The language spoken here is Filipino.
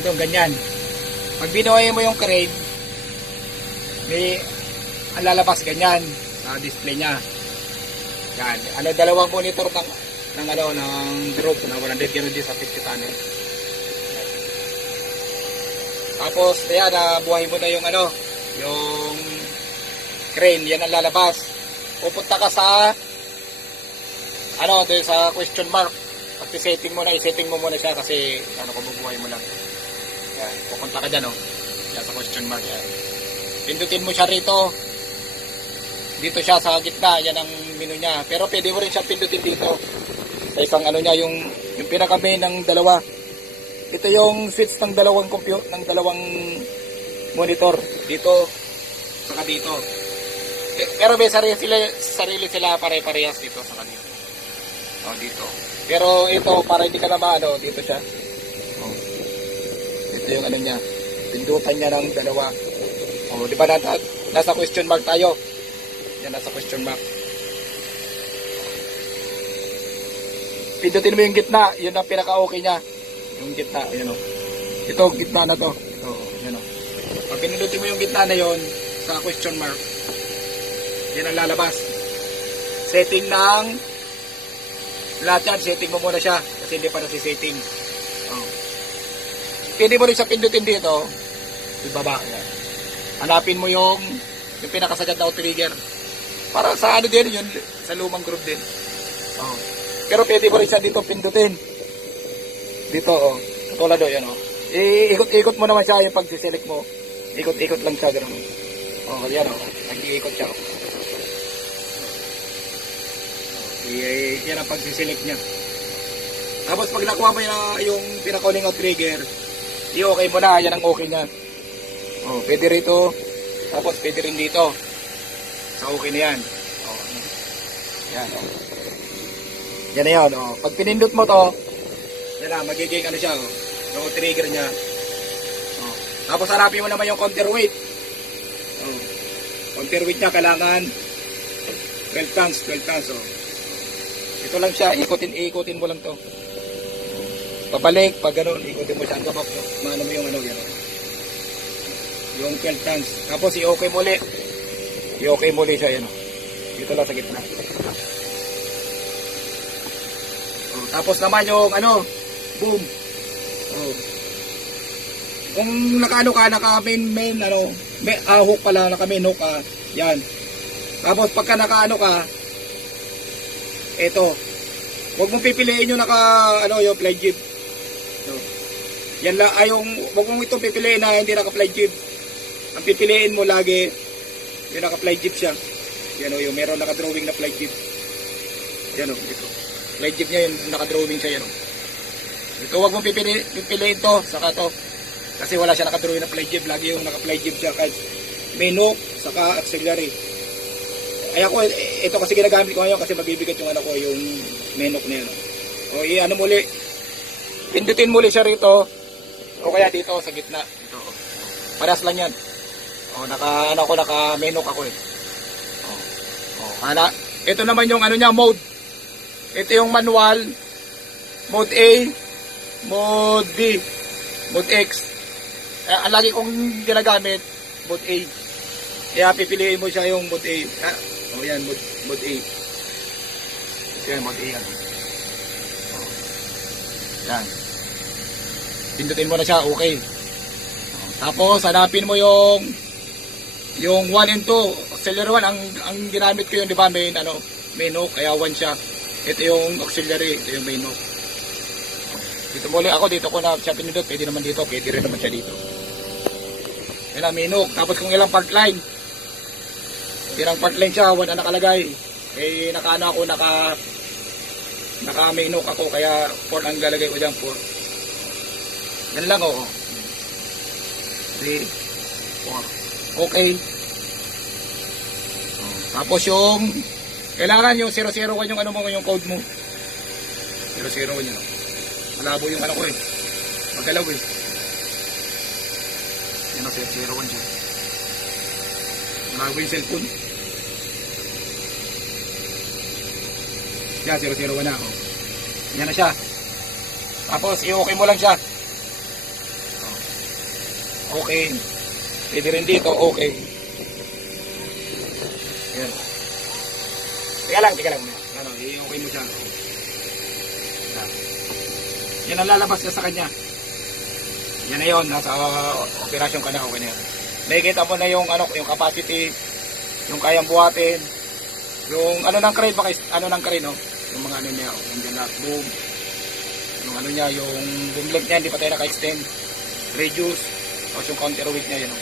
Andun, ganyan. Pag binuhay mo yung crane, may ang lalabas ganyan sa display niya. Yan. Dalawang monitor ng group na 100 gano'n din sa 50 tunnel. Tapos, yan, buhay mo na yung yung crane, yan ang lalabas. Pupunta ka sa doon sa question mark. Pag isetting mo muna siya kasi kung bubuhay mo lang. Yan, pupunta ka dyan, yan sa question mark. Yan. Pindutin mo siya rito. Dito siya sa gitna, yan ang menu niya. Pero pwede mo rin siya pindutin dito. Sa isang niya, yung pinaka-main ng dalawa. Ito yung switch ng dalawang monitor. Dito, saka dito. Pero may sarili sila pare-parehas dito sa kanila. Dito. Pero ito, para hindi ka na dito siya. Ito yung niya. Pindutan niya ng dalawa. Di ba nasa question mark tayo? Yan, nasa question mark. Pindutin mo yung gitna. Yun ang pinaka-okay niya. Yung gitna, ayan o. Ito, gitna na to. Ito, ayan o. Pag pindutin mo yung gitna na yon sa question mark, yan ang lalabas. Setting ng lahat yan. Setting mo muna siya. Kasi hindi pa nasi-setting. Pwede mo rin siya pindutin dito. Ibaba. Yan. Hanapin mo yung pinakasagad na trigger. Para sa din yun, sa lumang group din. Pero pwede mo rin siya dito pindutin. Dito, tulad yan, Iikot-ikot mo naman siya yung pag-select mo. Ikot-ikot lang siya, gano'n. Yan, nag-iikot siya, Yan ang pag-select niya. Tapos pag nakuha mo yung pinaka-calling out trigger, i-okay mo na, yan ang okay niya. Pwede rito, tapos pwede rin dito. So, okay na yan. Yan, Yan na yun, Pag pinindot mo to, yan na, magiging siya, yung trigger niya. Tapos hanapin mo naman yung counterweight. Counterweight niya, kailangan 12 tons. Ito lang siya, ikutin mo lang to. Pabalik, pag gano'n, ikutin mo siya, hanggang maano mo yung yan. Yung 12 tons. Tapos i-okay mo ulit. I-okay mo ulit siya, yan. Dito lang sa gitna. Tapos naman yung boom. Kung naka-main hook pala, naka-main hook ka, yan. Tapos pagka ka, eto, huwag mong pipiliin yung yung fly jib. Yan lang, huwag mong itong pipiliin na hindi naka-fly jib. Ang pipiliin mo lagi, yung naka-fly jib siya. Yan yung meron naka-drawing na fly jib. Yan ito. Fly jib niya, yung naka-drawing siya, yan Ito, huwag mong pipiliin to, saka to. Kasi wala siya naka-drawing na fly jib. Lagi yung naka-fly jib siya, kahit main hook, saka auxiliary. Ay ako, ito kasi ginagamit ko ngayon kasi magbibigat yung yung main hook na yan. Muli, pindutin muli siya rito, o kaya dito sa gitna. Ito, parehas lang yan. Naka main hook ako ito naman yung niya, mode. Ito yung manual, mode A, mode B, mode X. Ang lagi kong ginagamit, mode A. Kaya pipiliin mo siya yung mode A. Yan, mode A. Ito yan, mode A yan. Yan. Pindutin mo na siya, okay. Tapos, hanapin mo yung 1 and 2. Auxiliary 1, ang ginamit ko yung, di ba, main hook, kaya 1 siya. Ito yung auxiliary, ito yung main hook. Dito muli ako, dito ko na siya pinindot, pwede naman dito, pwede rin naman siya dito. Yan ang main hook. Tapos kung ilang part line siya, 1 na nakalagay. Naka main hook ako, kaya 4 ang lalagay ko dyan, 4. Yan lang, 3, 4. Okay. Tapos yung kailangan yung 001 yung yung code mo. 001 yun. Malabo yung ko Magalaw Yan ang 001 siya. Malabo yung cellphone. Yan, 001 na. Yan na siya. Tapos i-okay mo lang siya. okay. Pwede rin dito, okay. Yan. Teka lang. Ano, i-okay mo siya. Yan. Yan ang lalabas niya sa kanya. Yan na yun, nasa operasyon ka na, okay na yan. Nakikita mo na yung, ano, yung capacity, yung kayang buhatin, yung ano ng crane, ano ng crane, no? Yung mga ano niya, nandiyan na, boom. Yung ano niya, yung boom length niya, hindi pa tayo naka-extend. Reduce, tapos yung counterweight niya, yun, no?